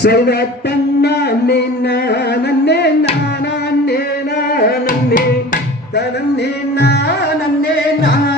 செய்த தன்னே நானே நானே நானே தனே நானே நானே.